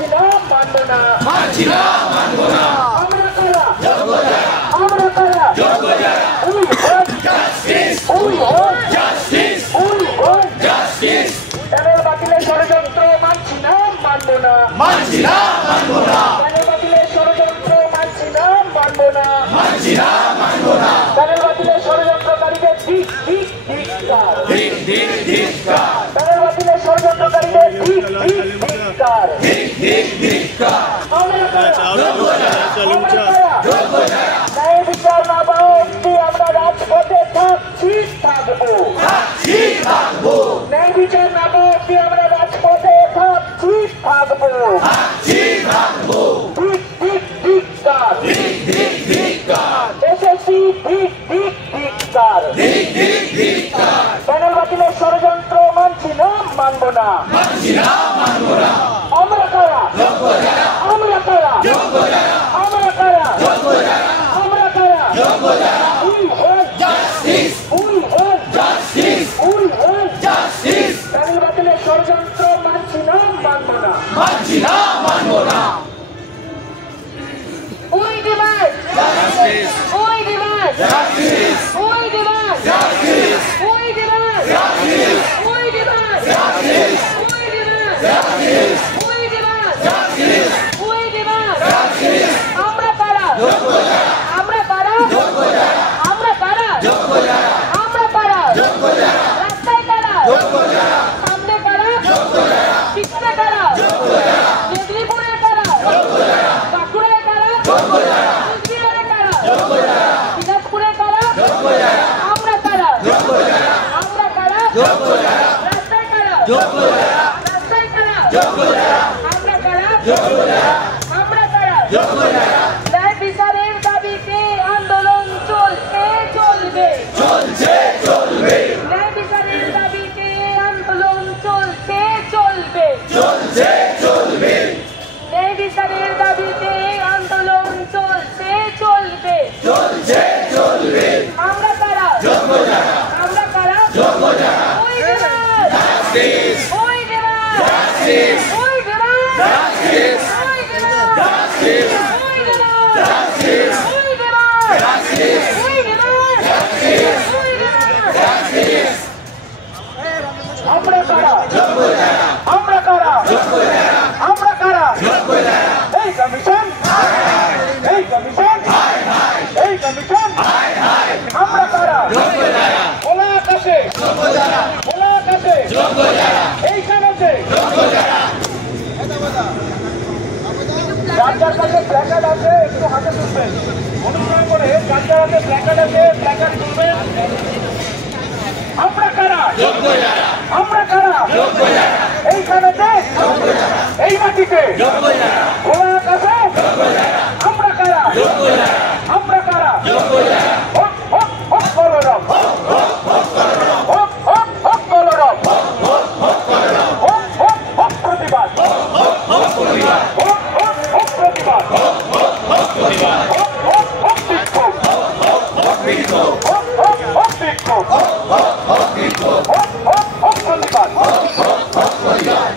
মানছি না, মানবো না, মানছি না, মানবো না। আমরা কারা? যোগ্য যারা, আমরা কারা? যোগ্য যারা। We want justice, we want justice, we want justice. Panel বাতিলের ষড়যন্ত্র মানছি না, মানবো না, মানছি না, মানবো না। প্যানেল বাতিলের ষড়যন্ত্র মানছি না, মানবো না, মানছি না, মানবো না। প্যানেল বাতিলের ষড়যন্ত্রকারীদের ঠিক ঠিক ধিক্কার, ধিক, ধিক, ধিক্কার। প্যানেল বাতিলের ষড়যন্ত্রকারীদের ঠিক ঠিক ধিক্কার। ধিক, ধিক, ধিক্কার। আমরা কারা? যোগ্য যারা, আমরা কারা? যোগ্য যারা। ন্যায় বিচার না পাওয়া অবধি আমরা রাজপথে থাকছি, থাকবো। থাকছি, থাকবো। ন্যায় বিচার না পাওয়া অবধি আমরা রাজপথে থাকছি, থাকবো। থাকছি, থাকবো। ঠিক ঠিক ধিক্কার। ধিক, ধিক, ধিক্কার। এসএসসি ঠিক ঠিক ধিক্কার। ধিক, ধিক, ধিক্কার। প্যানেল বাতিলের ষড়যন্ত্র মানছি না, মানবো না। মানছি না, মানবো না। আমরা কারা? যোগ্য যারা, আমরা কারা? যোগ্য যারা, আমরা কারা? যোগ্য যারা, আমরা কারা? যোগ্য যারা। We want justice, we want justice, we want justice. Panel বাতিলের ষড়যন্ত্র মানছি না, মানবো না। মানছি না, মানবো না। We demand justice, we demand justice, we demand justice, we demand justice, we demand justice, we demand justice, we demand justice, we demand justice. আমরা কারা? যোগ্য যারা, আমরা কারা? যোগ্য যারা, আমরা কারা? যোগ্য যারা, আমরা কারা? যোগ্য যারা, রাস্তায় কারা? যোগ্য যারা, সামনে কারা? যোগ্য যারা, পিছনে কারা? যোগ্য যারা, মেদিনীপুরে কারা? যোগ্য যারা, বাঁকুড়ায় কারা? যোগ্য যারা, কুচবিহারে কারা? যোগ্য যারা, দিনাজপুরে কারা? যোগ্য যারা, আমরা কারা? যোগ্য যারা, আমরা কারা? যোগ্য যারা, রাস্তায় কারা? যোগ্য যারা, রাস্তায় কারা? যোগ্য যারা, আমরা কারা? যোগ্য যারা, আমরা কারা? যোগ্য যারা। ন্যায় বিচারের দাবিতে আন্দোলন চলছে, চলবে। চলছে, চলবে, ন্যায় বিচারের দাবিতে আন্দোলন চলছে, চলবে। চলছে, চলবে, ন্যায় বিচারের দাবিতে আন্দোলন চলছে, চলবে। চলছে, চলবে। আমরা কারা? যোগ্য যারা, আমরা কারা? যোগ্য যারা। ওই demand! জাস্টিস, ওই demand! জাস্টিস, ওই demand! জাস্টিস, ওই demand! জাস্টিস, ওই demand! জাস্টিস, ওই demand! জাস্টিস, ওই demand! জাস্টিস, ওই demand! জাস্টিস। আমরা কারা? যোগ্য যারা, আমরা কারা? যোগ্য যারা, আমরা কারা? যোগ্য যারা। এই কমিশন এই কমিশন এই কমিশন আমরা কারা? যোগ্য যারা, খোলা আকাশে যোগ্য যারা, খোলা আকাশে যোগ্য যারা, এইখানেতে যোগ্য যারা। যার যার কাছে প্ল্যাকার্ড আছে একটু হাতে তুলবেন, অনুগ্রহ করে যার যার হাতে প্ল্যাকার্ড আছে প্ল্যাকার্ড তুলবেন। আমরা কারা? যোগ্য যারা, আমরা কারা? যোগ্য যারা, এইখানেতে এই মাটিতে যোগ্য যারা, খোলা আকাশে যোগ্য যারা, আমরা কারা? যোগ্য যারা, আমরা কারা? যোগ্য যারা। হোক হোক হোক কলরব হোক হোক হোক কলরব হোক হোক হোক প্রতিবাদ হোক হোক প্রতিবাদ, প্রতিবাদ হোক প্রতিবাদ, হোক বিক্ষোভ বিক্ষোভ, হোক বিক্ষোভ বিক্ষোভ, হোক প্রতিবাদ। প্রতিবাদ।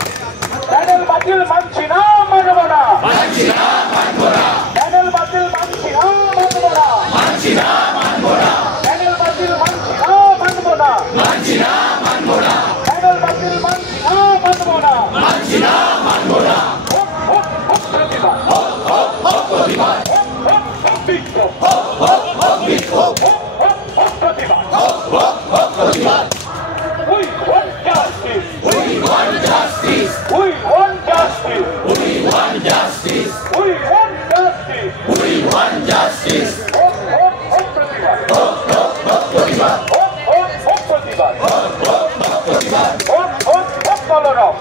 প্যানেল বাতিল মানছি না, মানব না। মানছি না, মানবো না। প্যানেল বাতিল মানছি না, মানব না। মানছি না, মানবো না। প্যানেল বাতিল মানছি না, মানব না। মানছি না, মানবো না। প্যানেল বাতিল মানছি না, মানব না। মানছি না, মানবো না। হোক প্রতিবাদ প্রতিবাদ, হোক বিক্ষোভ বিক্ষোভ, হোক প্রতিবাদ। প্রতিবাদ। We want justice. We want justice. We want justice. We want justice. We want justice. We want justice. হোক প্রতিবাদ প্রতিবাদ, হোক প্রতিবাদ প্রতিবাদ, হোক কলরব